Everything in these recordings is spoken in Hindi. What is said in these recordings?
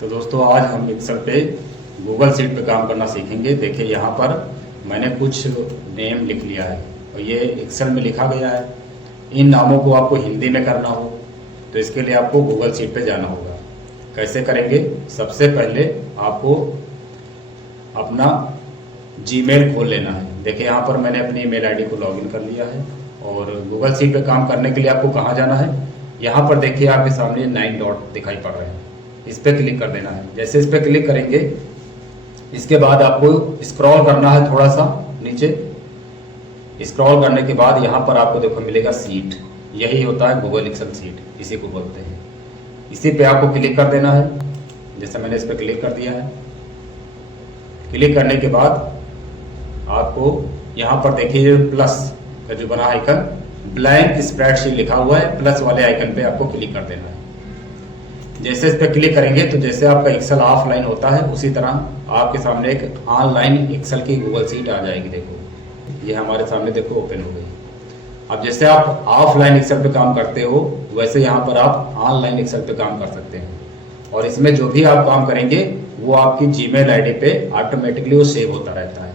तो दोस्तों आज हम एक्सेल पे गूगल शीट पे काम करना सीखेंगे। देखिए यहाँ पर मैंने कुछ नेम लिख लिया है और ये एक्सेल में लिखा गया है। इन नामों को आपको हिंदी में करना हो तो इसके लिए आपको गूगल शीट पे जाना होगा। कैसे करेंगे? सबसे पहले आपको अपना जीमेल खोल लेना है। देखिए यहाँ पर मैंने अपनी ईमेल आईडी को लॉगिन कर लिया है और गूगल शीट पे काम करने के लिए आपको कहाँ जाना है? यहाँ पर देखिए आपके सामने 9 डॉट दिखाई पड़ रहे हैं, इस पर क्लिक कर देना है। जैसे इस पर क्लिक करेंगे इसके बाद आपको स्क्रॉल करना है थोड़ा सा नीचे। स्क्रॉल करने के बाद यहाँ पर आपको देखो मिलेगा सीट, यही होता है गूगल एक्सेल सीट, इसी को बोलते हैं। इसी पे आपको क्लिक कर देना है। जैसे मैंने इस पर क्लिक कर दिया है। क्लिक करने के बाद आपको यहाँ पर देखिए प्लस का जो बना आइकन, ब्लैंक स्प्रेडशीट लिखा हुआ है, प्लस वाले आइकन पे आपको क्लिक कर देना है। जैसे इस पर क्लिक करेंगे तो जैसे आपका एक्सेल ऑफलाइन होता है उसी तरह आपके सामने एक ऑनलाइन एक्सेल की गूगल शीट आ जाएगी। देखो ये हमारे सामने देखो ओपन हो गई। अब जैसे आप ऑफलाइन एक्सेल पे काम करते हो वैसे यहाँ पर आप ऑनलाइन एक्सेल पे काम कर सकते हैं और इसमें जो भी आप काम करेंगे वो आपकी जीमेल आईडी पे ऑटोमेटिकली वो सेव होता रहता है।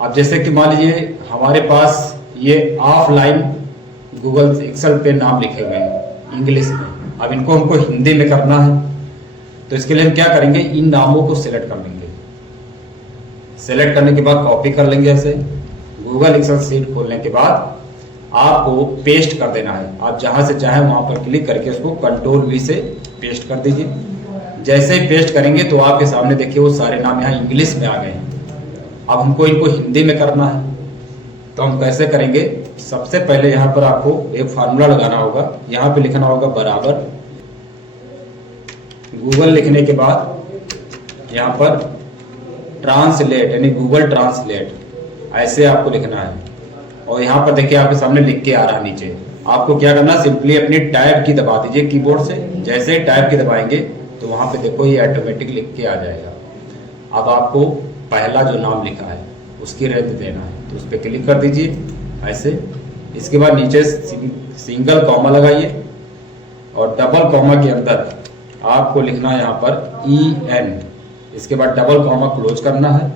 अब जैसे कि मान लीजिए हमारे पास ये ऑफलाइन गूगल एक्सेल पे नाम लिखे हुए हैं इंग्लिश में, अब इनको हमको हिंदी में करना है तो इसके लिए हम क्या करेंगे? इन नामों को सिलेक्ट कर लेंगे। सिलेक्ट करने के बाद कॉपी कर लेंगे। ऐसे गूगल एक्सेल शीट खोलने के बाद आपको पेस्ट कर देना है। आप जहां से चाहें वहां पर क्लिक करके उसको कंट्रोल वी से पेस्ट कर दीजिए। जैसे ही पेस्ट करेंगे तो आपके सामने देखिए वो सारे नाम यहाँ इंग्लिश में आ गए हैं। अब हमको इनको हिंदी में करना है तो हम कैसे करेंगे? सबसे पहले यहाँ पर आपको एक फार्मूला लगाना होगा। यहाँ पे लिखना होगा बराबर, गूगल लिखने के बाद यहाँ पर ट्रांसलेट यानी गूगल ट्रांसलेट, ऐसे आपको लिखना है। और यहाँ पर देखिए आपके सामने लिख के आ रहा है नीचे। आपको क्या करना? सिंपली अपनी टैब की दबा दीजिए कीबोर्ड से। जैसे ही टैब की दबाएंगे तो वहाँ पे देखो ये ऑटोमेटिक लिख के आ जाएगा। अब आपको पहला जो नाम लिखा है उसकी रेंज देना है तो उस पर क्लिक कर दीजिए ऐसे। इसके बाद नीचे सिंगल कॉमा लगाइए और डबल कॉमा के अंदर आपको लिखना है यहाँ पर EN। इसके बाद डबल कॉमा क्लोज करना है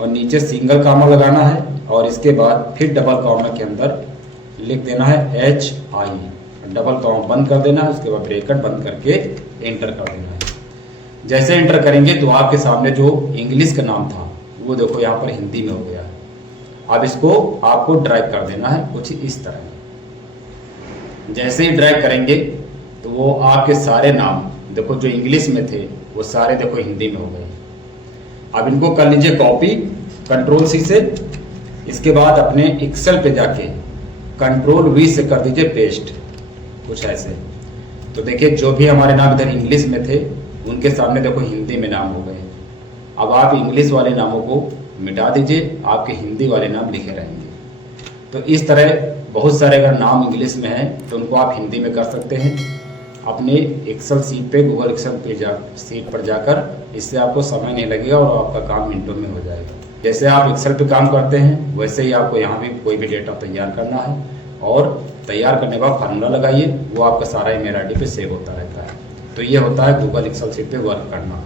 और नीचे सिंगल कॉमा लगाना है और इसके बाद फिर डबल कॉमा के अंदर लिख देना है HI, डबल कॉमा बंद कर देना है। उसके बाद ब्रैकेट बंद करके एंटर कर देना है। जैसे एंटर करेंगे तो आपके सामने जो इंग्लिश का नाम था वो देखो यहाँ पर हिंदी में हो गया है। अब इसको आपको ड्रैग कर देना है कुछ इस तरह। जैसे ही ड्रैग करेंगे तो वो आपके सारे नाम देखो जो इंग्लिश में थे वो सारे देखो हिंदी में हो गए। अब इनको कर लीजिए कॉपी कंट्रोल C से। इसके बाद अपने एक्सेल पे जाके कंट्रोल V से कर दीजिए पेस्ट, कुछ ऐसे। तो देखिए जो भी हमारे नाम इधर इंग्लिश में थे उनके सामने देखो हिंदी में नाम हो गए। अब आप इंग्लिश वाले नामों को मिटा दीजिए, आपके हिंदी वाले नाम लिखे रहेंगे। तो इस तरह बहुत सारे अगर नाम इंग्लिश में हैं तो उनको आप हिंदी में कर सकते हैं अपने एक्सेल शीट पे, गूगल एक्सेल पे शीट पर जाकर। इससे आपको समय नहीं लगेगा और आपका काम मिनटों में हो जाएगा। जैसे आप एक्सेल पे काम करते हैं वैसे ही आपको यहाँ भी कोई भी डेटा तैयार करना है और तैयार करने के बाद फार्मूला लगाइए, वो आपका सारा ईमेल आईडी पे सेव होता रहता है। तो ये होता है गूगल एक्सेल शीट पे वर्क करना।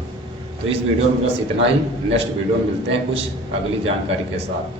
तो इस वीडियो में बस इतना ही। नेक्स्ट वीडियो में मिलते हैं कुछ अगली जानकारी के साथ।